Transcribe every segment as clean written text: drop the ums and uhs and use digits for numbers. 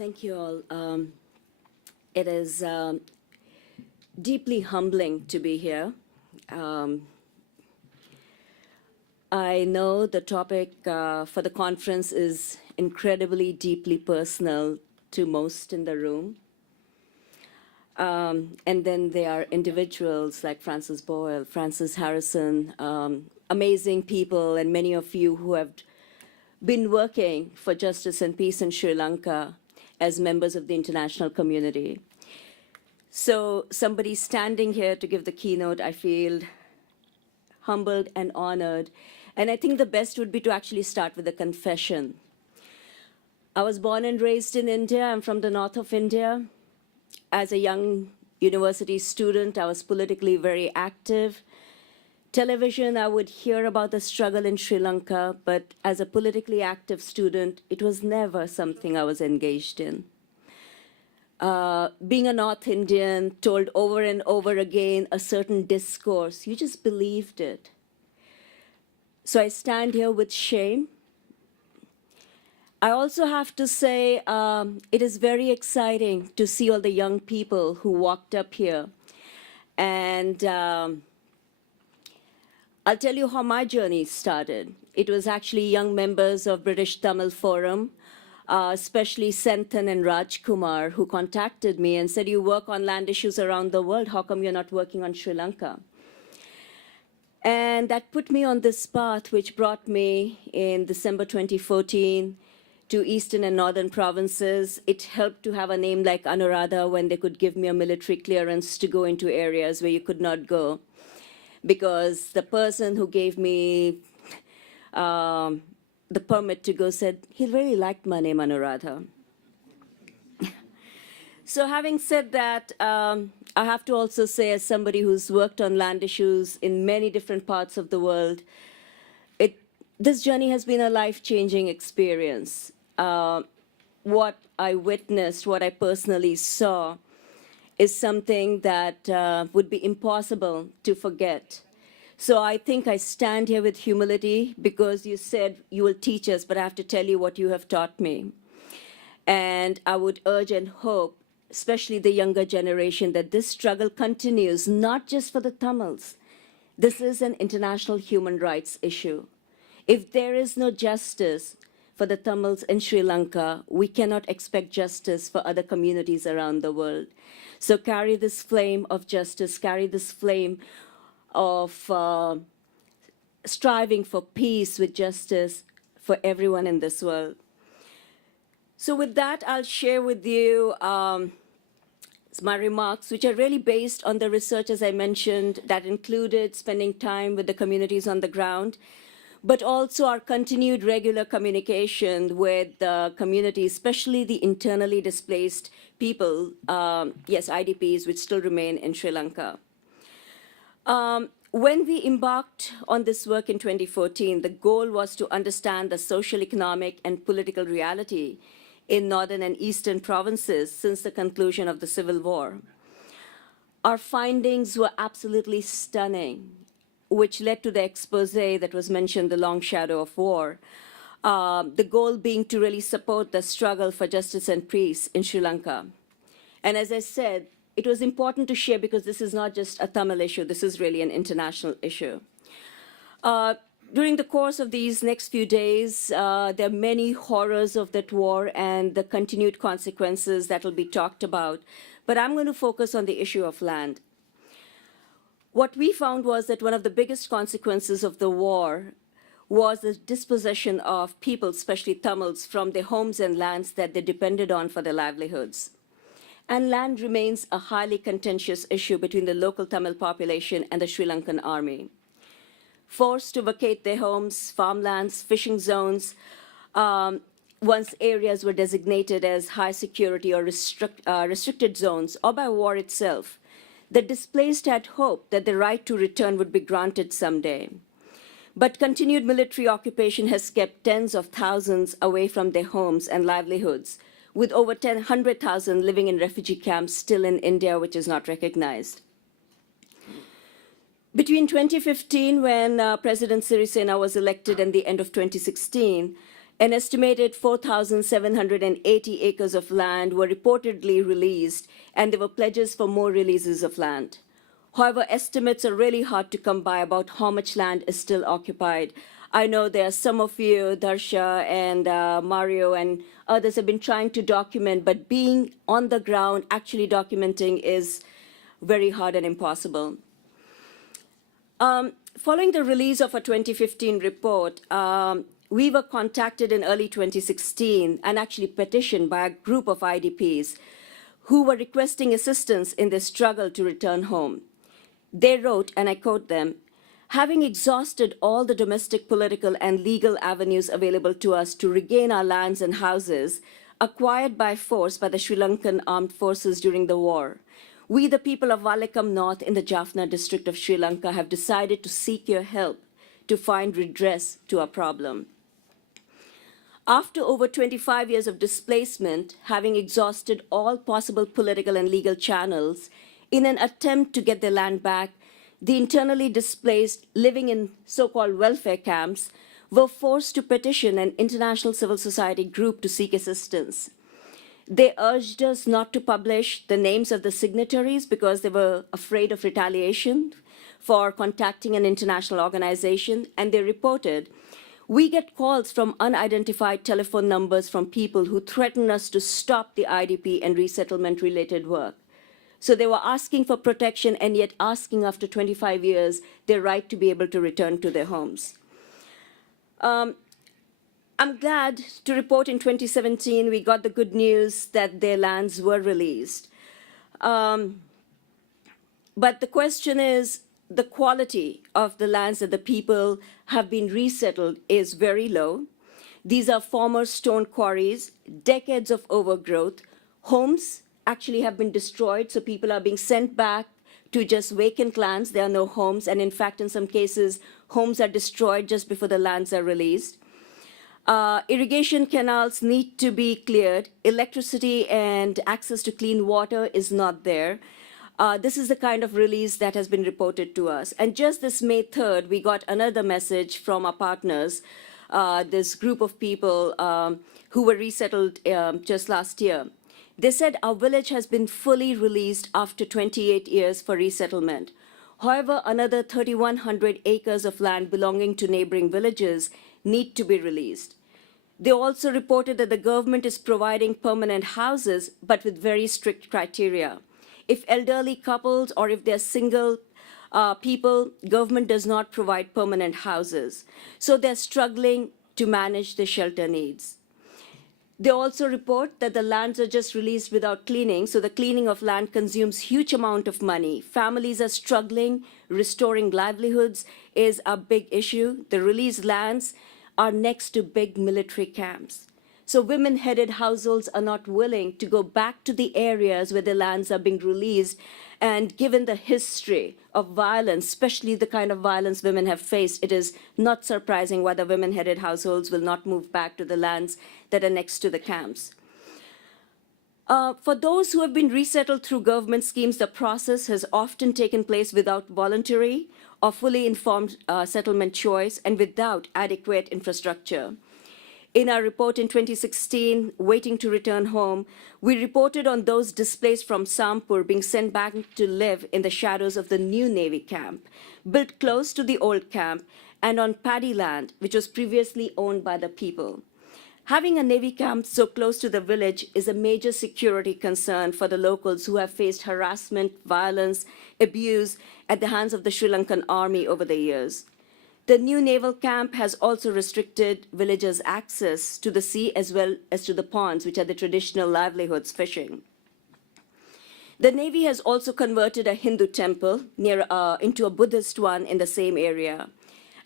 Thank you all. It is deeply humbling to be here. I know the topic for the conference is incredibly deeply personal to most in the room. And then there are individuals like Francis Boyle, Francis Harrison, amazing people, and many of you who have been working for justice and peace in Sri Lanka as members of the international community. So somebody standing here to give the keynote, I feel humbled and honored. And I think the best would be to actually start with a confession. I was born and raised in India. I'm from the north of India. As a young university student, I was politically very active. Television, I would hear about the struggle in Sri Lanka, but as a politically active student, it was never something I was engaged in. Being a North Indian, told over and over again a certain discourse, you just believed it. So I stand here with shame. I also have to say it is very exciting to see all the young people who walked up here. And I'll tell you how my journey started. It was actually young members of British Tamil Forum, especially Senthan and Raj Kumar, who contacted me and said, you work on land issues around the world, how come you're not working on Sri Lanka? And that put me on this path, which brought me in December 2014 to eastern and northern provinces. It helped to have a name like Anuradha when they could give me a military clearance to go into areas where you could not go. Because the person who gave me the permit to go said, he really liked my name, Anuradha. So having said that, I have to also say, as somebody who's worked on land issues in many different parts of the world, this journey has been a life-changing experience. What I witnessed, what I personally saw, is something that would be impossible to forget. So I think I stand here with humility because you said you will teach us, but I have to tell you what you have taught me. And I would urge and hope, especially the younger generation, that this struggle continues, not just for the Tamils. This is an international human rights issue. If there is no justice for the Tamils in Sri Lanka, we cannot expect justice for other communities around the world. So carry this flame of justice, carry this flame of striving for peace with justice for everyone in this world. So with that, I'll share with you my remarks, which are really based on the research, as I mentioned, that included spending time with the communities on the ground, but also our continued regular communication with the community, especially the internally displaced people, yes, IDPs, which still remain in Sri Lanka. When we embarked on this work in 2014, the goal was to understand the social, economic, and political reality in northern and eastern provinces since the conclusion of the Civil War. Our findings were absolutely stunning, which led to the expose that was mentioned, The Long Shadow of War, the goal being to really support the struggle for justice and peace in Sri Lanka. And as I said, it was important to share because this is not just a Tamil issue, this is really an international issue. During the course of these next few days, there are many horrors of that war and the continued consequences that will be talked about, but I'm going to focus on the issue of land. What we found was that one of the biggest consequences of the war was the dispossession of people, especially Tamils, from their homes and lands that they depended on for their livelihoods. And land remains a highly contentious issue between the local Tamil population and the Sri Lankan army. Forced to vacate their homes, farmlands, fishing zones, once areas were designated as high security or restricted zones, or by war itself, the displaced had hoped that the right to return would be granted someday. But continued military occupation has kept tens of thousands away from their homes and livelihoods, with over 100,000 living in refugee camps still in India, which is not recognized. Between 2015, when President Sirisena was elected, and the end of 2016, An estimated 4,780 acres of land were reportedly released, and there were pledges for more releases of land. However, estimates are really hard to come by about how much land is still occupied. I know there are some of you, Darsha and Mario and others have been trying to document, but being on the ground, actually documenting is very hard and impossible. Following the release of a 2015 report, we were contacted in early 2016 and actually petitioned by a group of IDPs who were requesting assistance in their struggle to return home. They wrote, and I quote them, "Having exhausted all the domestic, political, and legal avenues available to us to regain our lands and houses acquired by force by the Sri Lankan armed forces during the war, we, the people of Walekam North in the Jaffna district of Sri Lanka, have decided to seek your help to find redress to our problem. After over 25 years of displacement, having exhausted all possible political and legal channels, in an attempt to get their land back, the internally displaced living in so-called welfare camps were forced to petition an international civil society group to seek assistance. They urged us not to publish the names of the signatories because they were afraid of retaliation for contacting an international organization, and they reported, "We get calls from unidentified telephone numbers from people who threaten us to stop the IDP and resettlement-related work." So they were asking for protection and yet asking after 25 years their right to be able to return to their homes. I'm glad to report in 2017 we got the good news that their lands were released. But the question is, the quality of the lands that the people have been resettled is very low. These are former stone quarries, decades of overgrowth. Homes actually have been destroyed, so people are being sent back to just vacant lands. There are no homes, and in fact, in some cases, homes are destroyed just before the lands are released. Irrigation canals need to be cleared. Electricity and access to clean water is not there. This is the kind of release that has been reported to us. And just this May 3rd, we got another message from our partners, this group of people who were resettled just last year. They said our village has been fully released after 28 years for resettlement. However, another 3,100 acres of land belonging to neighboring villages need to be released. They also reported that the government is providing permanent houses, but with very strict criteria. If elderly couples or if they're single people, government does not provide permanent houses. So they're struggling to manage the shelter needs. They also report that the lands are just released without cleaning, so the cleaning of land consumes huge amount of money. Families are struggling. Restoring livelihoods is a big issue. The released lands are next to big military camps. So women-headed households are not willing to go back to the areas where the lands are being released. And given the history of violence, especially the kind of violence women have faced, it is not surprising why the women-headed households will not move back to the lands that are next to the camps. For those who have been resettled through government schemes, the process has often taken place without voluntary or fully informed settlement choice and without adequate infrastructure. In our report in 2016, Waiting to Return Home, we reported on those displaced from Sampur being sent back to live in the shadows of the new Navy camp, built close to the old camp and on paddy land, which was previously owned by the people. Having a Navy camp so close to the village is a major security concern for the locals who have faced harassment, violence, abuse at the hands of the Sri Lankan army over the years. The new naval camp has also restricted villagers' access to the sea as well as to the ponds, which are the traditional livelihoods, fishing. The Navy has also converted a Hindu temple into a Buddhist one in the same area.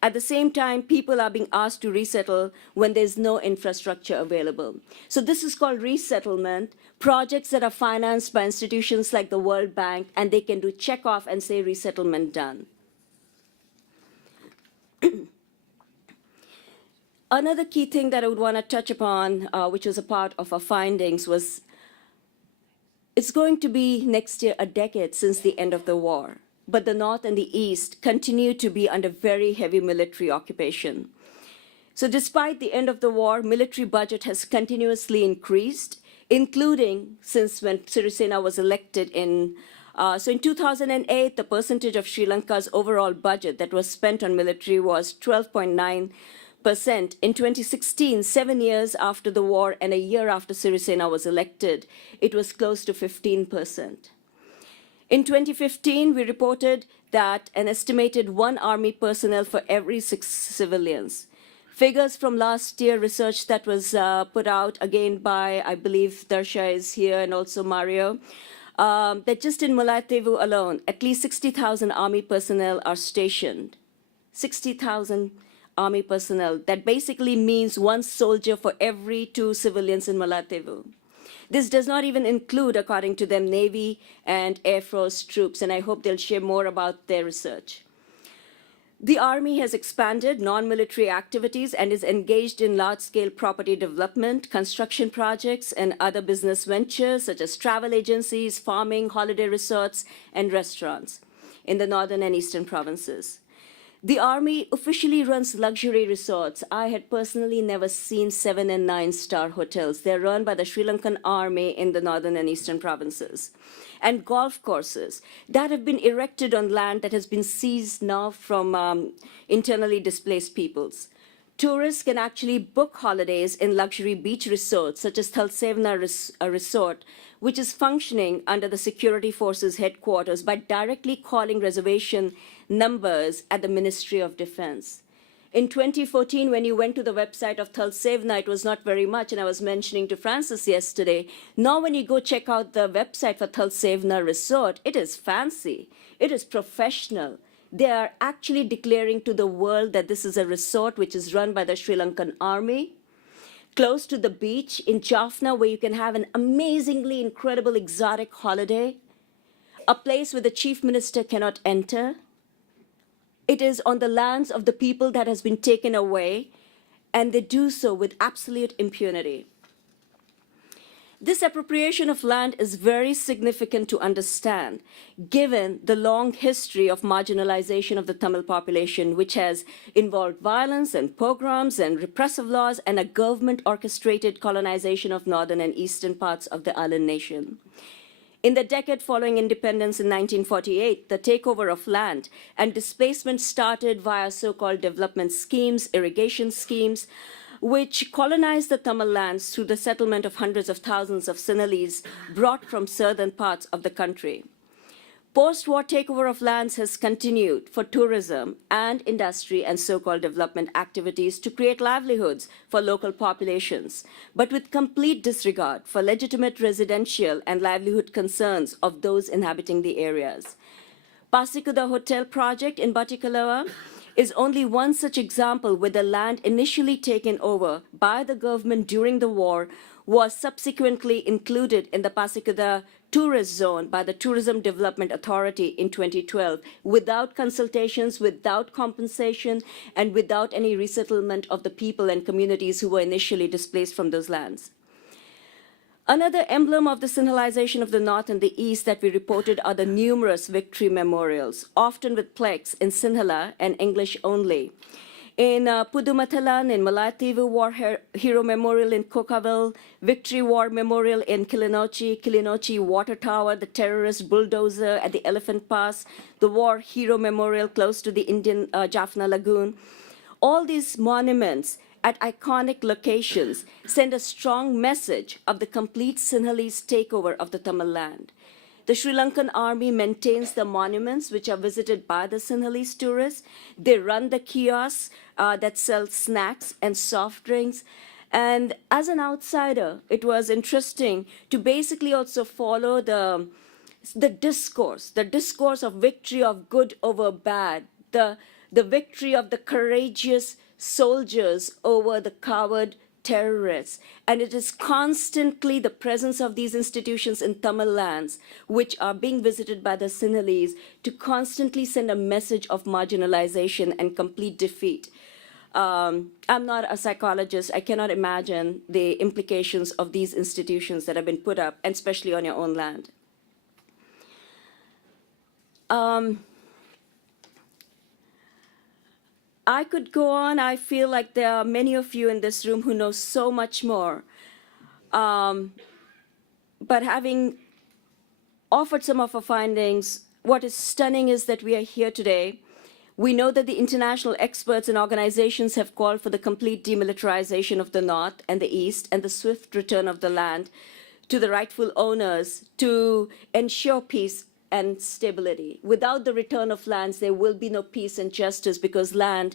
At the same time, people are being asked to resettle when there's no infrastructure available. So this is called resettlement, projects that are financed by institutions like the World Bank, and they can do check off and say resettlement done. Another key thing that I would want to touch upon, which was a part of our findings, was it's going to be next year a decade since the end of the war, but the North and the East continue to be under very heavy military occupation. So despite the end of the war, military budget has continuously increased, including since when Sirisena was elected so in 2008, the percentage of Sri Lanka's overall budget that was spent on military was 12.9%. In 2016, 7 years after the war and a year after Sirisena was elected, it was close to 15%. In 2015, we reported that an estimated 1 army personnel for every 6 civilians. Figures from last year research that was put out again by, I believe Darsha is here and also Mario, that just in Mullaitivu alone, at least 60,000 army personnel are stationed. 60,000 army personnel. That basically means 1 soldier for every 2 civilians in Mullaitivu. This does not even include, according to them, Navy and Air Force troops, and I hope they'll share more about their research. The Army has expanded non-military activities and is engaged in large-scale property development, construction projects, and other business ventures such as travel agencies, farming, holiday resorts, and restaurants in the northern and eastern provinces. The Army officially runs luxury resorts. I had personally never seen 7- and 9-star hotels. They're run by the Sri Lankan Army in the northern and eastern provinces. And golf courses that have been erected on land that has been seized now from internally displaced peoples. Tourists can actually book holidays in luxury beach resorts, such as Thalsevna Resort, which is functioning under the security forces headquarters by directly calling reservation numbers at the Ministry of Defense. In 2014, when you went to the website of Thalsevna, it was not very much, and I was mentioning to Francis yesterday. Now when you go check out the website for Thalsevna Resort, it is fancy, it is professional. They are actually declaring to the world that this is a resort which is run by the Sri Lankan Army, close to the beach in Jaffna, where you can have an amazingly incredible exotic holiday, a place where the chief minister cannot enter. It is on the lands of the people that has been taken away, and they do so with absolute impunity. This appropriation of land is very significant to understand, given the long history of marginalization of the Tamil population, which has involved violence and pogroms and repressive laws and a government-orchestrated colonization of northern and eastern parts of the island nation. In the decade following independence in 1948, the takeover of land and displacement started via so-called development schemes, irrigation schemes, which colonized the Tamil lands through the settlement of hundreds of thousands of Sinhalese brought from southern parts of the country. Post-war takeover of lands has continued for tourism and industry and so-called development activities to create livelihoods for local populations, but with complete disregard for legitimate residential and livelihood concerns of those inhabiting the areas. Pasikuda Hotel project in Batticaloa is only one such example where the land initially taken over by the government during the war was subsequently included in the Pasikuda tourist zone by the Tourism Development Authority in 2012 without consultations, without compensation, and without any resettlement of the people and communities who were initially displaced from those lands. Another emblem of the Sinhalization of the North and the East that we reported are the numerous victory memorials, often with plaques in Sinhala and English only. In Pudumatalan, in Mullaitivu War Hero Memorial in Kokaville, Victory War Memorial in Kilinochie Water Tower, the terrorist bulldozer at the Elephant Pass, the War Hero Memorial close to the Indian Jaffna Lagoon. All these monuments at iconic locations send a strong message of the complete Sinhalese takeover of the Tamil land. The Sri Lankan Army maintains the monuments which are visited by the Sinhalese tourists. They run the kiosks that sell snacks and soft drinks. And as an outsider, it was interesting to basically also follow the discourse of victory of good over bad, the victory of the courageous soldiers over the coward terrorists. And it is constantly the presence of these institutions in Tamil lands, which are being visited by the Sinhalese, to constantly send a message of marginalization and complete defeat. I'm not a psychologist. I cannot imagine the implications of these institutions that have been put up, and especially on your own land. I could go on. I feel like there are many of you in this room who know so much more. But having offered some of our findings, what is stunning is that we are here today. We know that the international experts and organizations have called for the complete demilitarization of the North and the East and the swift return of the land to the rightful owners to ensure peace and stability. Without the return of lands, there will be no peace and justice, because land,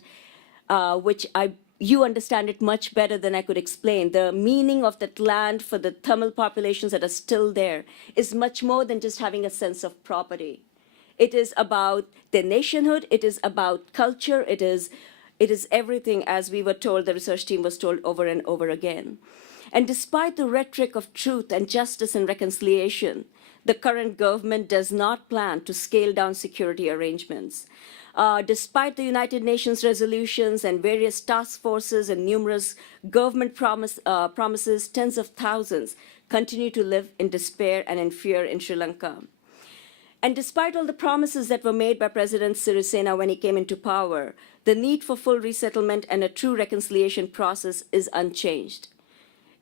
you understand it much better than I could explain. The meaning of that land for the Tamil populations that are still there is much more than just having a sense of property. It is about their nationhood. It is about culture. It is everything, as we were told, the research team was told over and over again. And despite the rhetoric of truth and justice and reconciliation, the current government does not plan to scale down security arrangements. Despite the United Nations resolutions and various task forces and numerous government promises, tens of thousands continue to live in despair and in fear in Sri Lanka. And despite all the promises that were made by President Sirisena when he came into power, the need for full resettlement and a true reconciliation process is unchanged.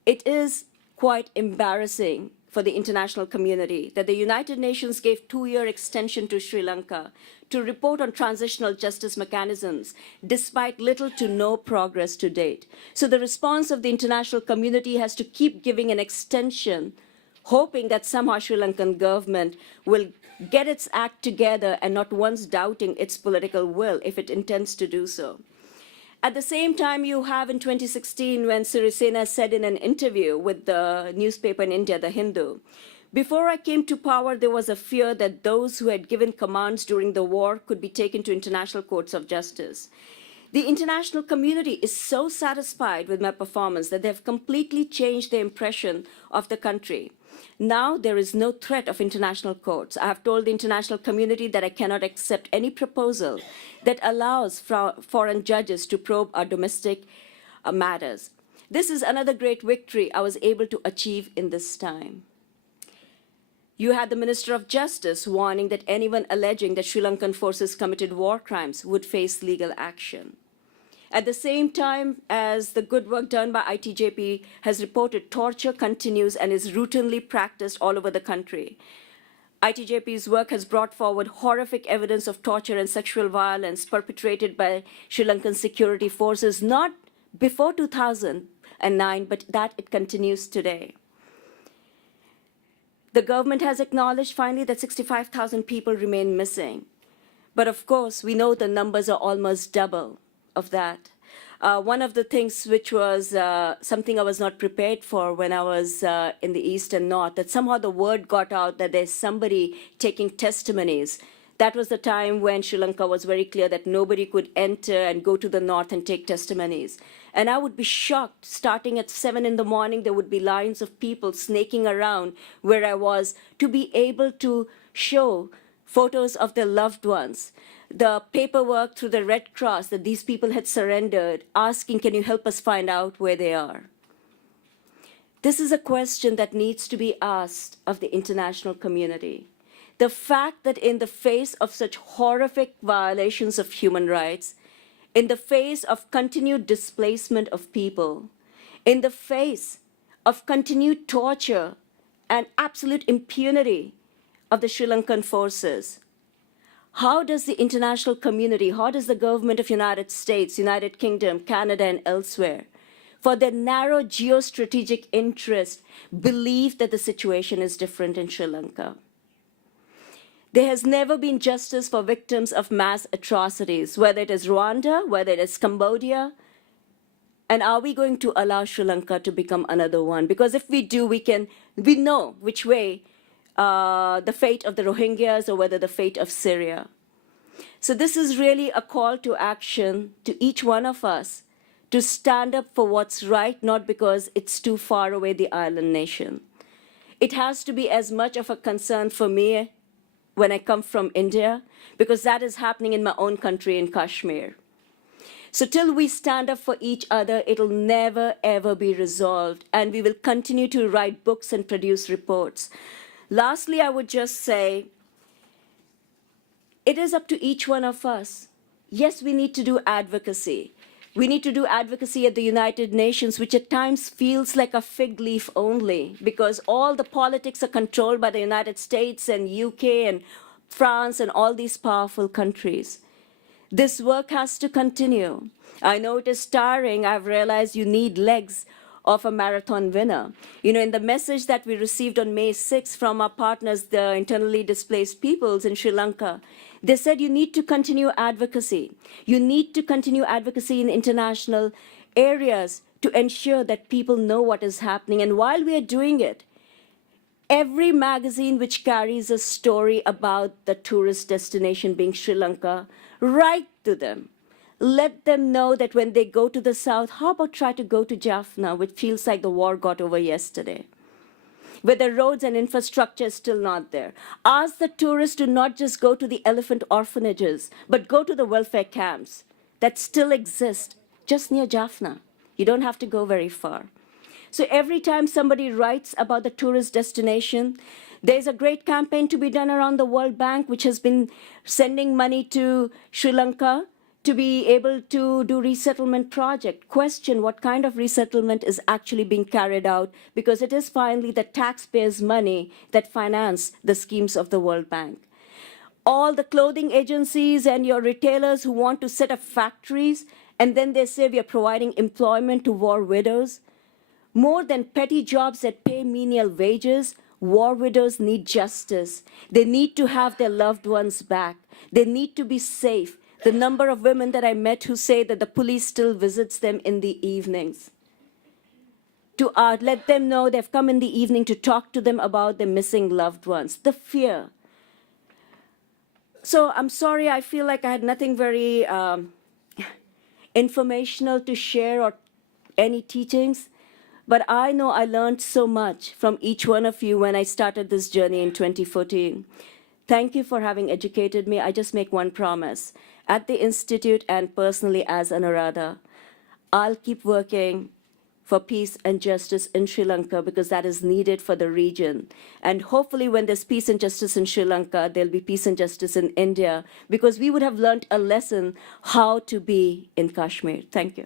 It is quite embarrassing for the international community that the United Nations gave 2-year extension to Sri Lanka to report on transitional justice mechanisms, despite little to no progress to date. So the response of the international community has to keep giving an extension, hoping that somehow Sri Lankan government will get its act together and not once doubting its political will if it intends to do so. At the same time, you have in 2016 when Sirisena said in an interview with the newspaper in India, The Hindu, "Before I came to power, there was a fear that those who had given commands during the war could be taken to international courts of justice. The international community is so satisfied with my performance that they have completely changed their impression of the country. Now there is no threat of international courts. I have told the international community that I cannot accept any proposal that allows foreign judges to probe our domestic matters. This is another great victory I was able to achieve in this time." You had the Minister of Justice warning that anyone alleging that Sri Lankan forces committed war crimes would face legal action. At the same time as the good work done by ITJP has reported, torture continues and is routinely practiced all over the country. ITJP's work has brought forward horrific evidence of torture and sexual violence perpetrated by Sri Lankan security forces, not before 2009, but that it continues today. The government has acknowledged finally that 65,000 people remain missing. But of course, we know the numbers are almost double of that. One of the things which was something I was not prepared for when I was in the East and North, that somehow the word got out that there's somebody taking testimonies. That was the time when Sri Lanka was very clear that nobody could enter and go to the North and take testimonies. And I would be shocked, starting at 7 in the morning, there would be lines of people snaking around where I was to be able to show photos of their loved ones, the paperwork through the Red Cross that these people had surrendered, asking, can you help us find out where they are? This is a question that needs to be asked of the international community. The fact that in the face of such horrific violations of human rights, in the face of continued displacement of people, in the face of continued torture and absolute impunity of the Sri Lankan forces, how does the international community, how does the government of United States, United Kingdom, Canada, and elsewhere, for their narrow geostrategic interest, believe that the situation is different in Sri Lanka? There has never been justice for victims of mass atrocities, whether it is Rwanda, whether it is Cambodia. And are we going to allow Sri Lanka to become another one? Because if we do, we know which way the fate of the Rohingyas or whether the fate of Syria. So this is really a call to action to each one of us to stand up for what's right, not because it's too far away, the island nation. It has to be as much of a concern for me when I come from India, because that is happening in my own country in Kashmir. So till we stand up for each other, it'll never, ever be resolved, and we will continue to write books and produce reports. Lastly, I would just say, it is up to each one of us Yes, we need to do advocacy. We need to do advocacy at the United Nations, which at times feels like a fig leaf only, because all the politics are controlled by the United States and UK and France and all these powerful countries. This work has to continue. I know it is tiring. I've realized you need legs of a marathon winner. You know, in the message that we received on May 6th from our partners, the internally displaced peoples in Sri Lanka, they said you need to continue advocacy. You need to continue advocacy in international areas to ensure that people know what is happening. And while we are doing it, every magazine which carries a story about the tourist destination being Sri Lanka, write to them. Let them know that when they go to the south, how about try to go to Jaffna, which feels like the war got over yesterday, where the roads and infrastructure is still not there. Ask the tourists to not just go to the elephant orphanages, but go to the welfare camps that still exist just near Jaffna. You don't have to go very far. So every time somebody writes about the tourist destination, there's a great campaign to be done around the World Bank, which has been sending money to Sri Lanka to be able to do resettlement project. Question what kind of resettlement is actually being carried out, because it is finally the taxpayers' money that finance the schemes of the World Bank. All the clothing agencies and your retailers who want to set up factories, and then they say we are providing employment to war widows. More than petty jobs that pay menial wages, war widows need justice. They need to have their loved ones back. They need to be safe. The number of women that I met who say that the police still visits them in the evenings. To let them know they've come in the evening to talk to them about their missing loved ones. The fear. So I'm sorry, I feel like I had nothing very informational to share or any teachings. But I know I learned so much from each one of you when I started this journey in 2014. Thank you for having educated me. I just make one promise. At the Institute and personally as Anuradha, I'll keep working for peace and justice in Sri Lanka because that is needed for the region. And hopefully when there's peace and justice in Sri Lanka, there'll be peace and justice in India because we would have learned a lesson how to be in Kashmir. Thank you.